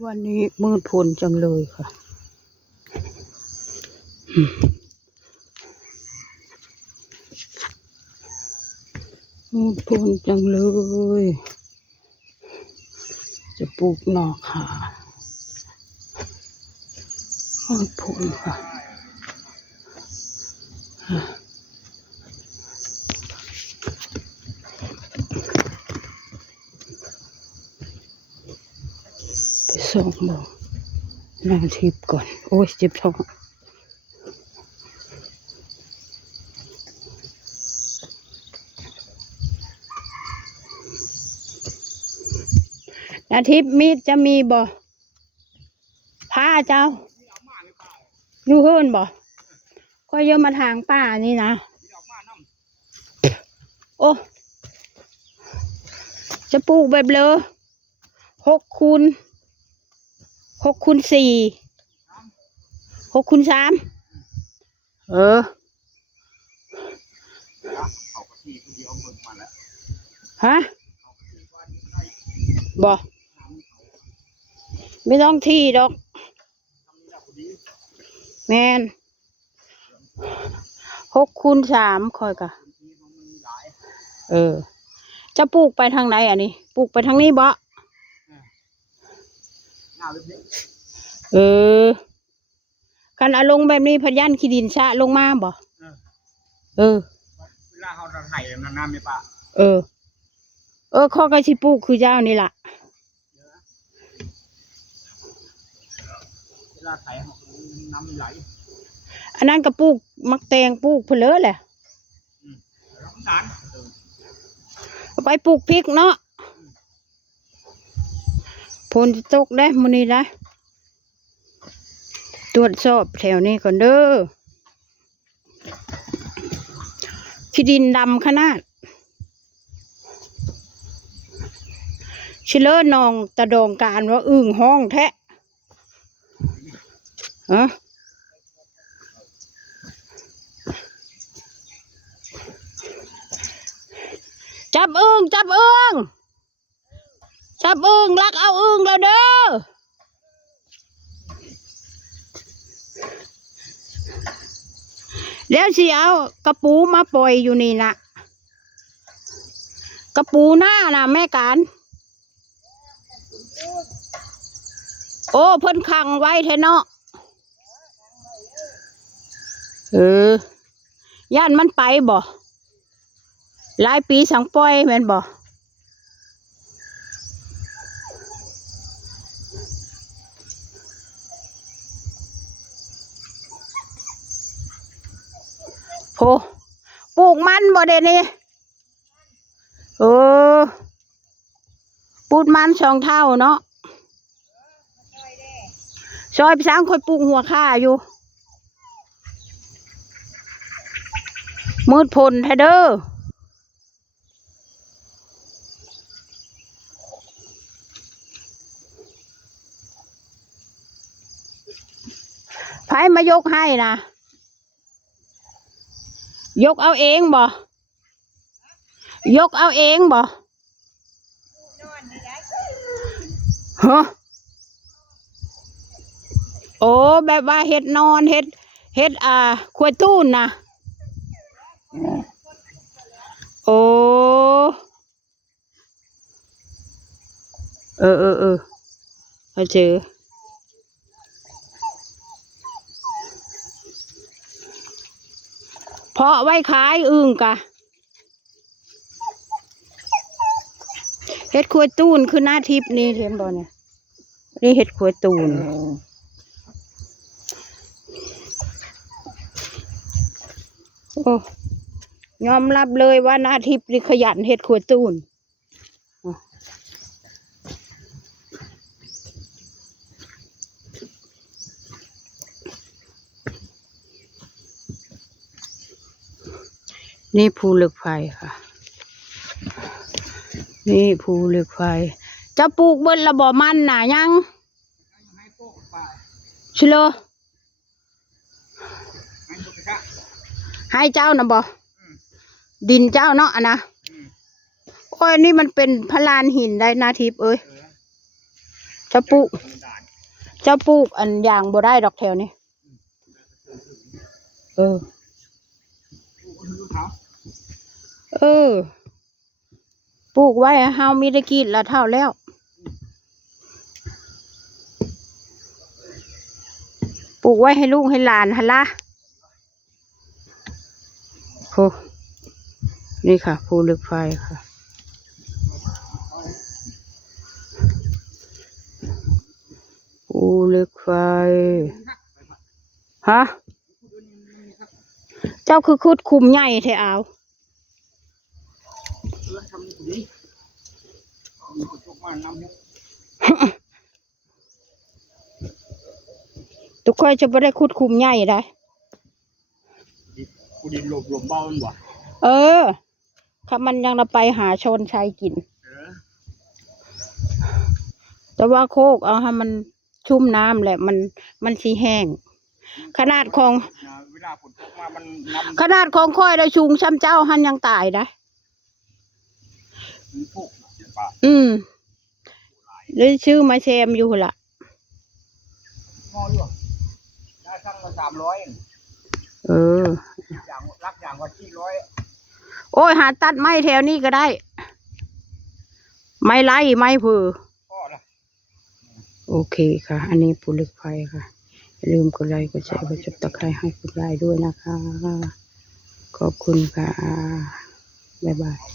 วันนี้มืดพลจังเลยค่ะมืดพลจังเลยจะปลูกหน่อค่ะมืดพลค่ะไปส่งบอกนางทิพย์ก่อนโอ้ยเจ็บท้องนาทิพย์มีดจะมีบ่ผ้าเจ้าอยู่เฮิรนบ่ก็เยอะมาทางป่านี่นะโอ้จะปลูกแบบเลย6 คูณ 4 6 คูณ 3ฮะบ่ไม่ต้องที่ดอกแมน6 คูณ 3คอยกะจะปลูกไปทางไหนอันนี้ปลูกไปทางนี้บ่กันเอาลงแบบนี้พยัญขี้ดินชะลงมาบ่เวลาเขาจะไถน้ำไม่ปะข้อก็สิปลูกคือเจ้านี่ล่ะเวลาไถน้ำไหลอันนั้นก็ปลูกมักแตงปลูกเพลอแหละไปปลูกพริกเนาะฝนจะตกได้มื้อนี้ได้ตรวจสอบแถวนี้ก่อนเด้อขี้ดินดำขนาดชิเลอร์นองตะดองการว่าอึ่งห้องแท้จับอึ่งลักเอาอึ่งแล้วเด้อแล้วสิเอากระปูมาปล่อยอยู่นี่นะกระปูหน้าน่ะแม่การโอ้เพิ่นขังไว้แท้เนาะย่านมันไปบ่หลายปีสังปล่อยแม่นบ่โหปลูกมันบ่เดนี่ปลูกมัน2 เท่าเนาะซอยไปสร้างคนปลูกหัวข่าอยู่มืดพลแท้เด้อไผมายกให้นะยกเอาเองบ่ยกเอาเองบ่ฮะโอ้แบบว่าเฮ็ดนอนเฮ็ดขวดตู้นนะโอ้เอาเจอเพาะไว้ขายอึ่งกะเฮ็ดขวดตูนคือหน้าทิพย์นี่เห็นบ่เนี่ยนี่เฮ็ดขวดตูนโอ้ยอมรับเลยว่าหน้าทิพย์นี่ขยันเฮ็ดขวดตูนนี่ภูเหล็กไฟค่ะนี่ภูเหล็กไฟจะปลูกบนระบ่มันหนายังชิโลให้เจ้านะบ่ดินเจ้าเนาะนะโอ้ยนี่มันเป็นพลานหินได้นาทิพย์จะปลูก เจ้าปลูกอันอย่างบ่ได้ดอกแถวนี้เออปลูกไว้เฮามีได้กินละเท่าแล้วปลูกไว้ให้ลูกให้หลานฮะล่ะโหนี่ค่ะภูเหล็กไฟค่ะภูเหล็กไฟฮะเจ้าคือคุดคุมใหญ่แท้เอาทุกคนจะไม่ได้คุดคุมใหญ่ได้กูดินหลบเบามันบ่ถ้ามันยังเราไปหาชนชายกินแต่ว่าโคกเอาให้มันชุ่มน้ำแหละมันสีแห้งขนาดของเวลาฝนตกมามันขนาดของค่อยได้ชุงช้ำเจ้าหันยังตายได้เลยชื่อมาแซมอยู่ล่ะงออยู่ได้ครั้งละ300อย่างรักอย่างว่า400โอ้ยหาตัดไม้แถวนี้ก็ได้ไม้ไล่ไม้ผือโอเคค่ะอันนี้ภูเหล็กไฟค่ะอย่าลืมกดไลค์กดแชร์กดซับสไครบ์ให้กดไลค์ด้วยนะคะขอบคุณค่ะบ๊ายบาย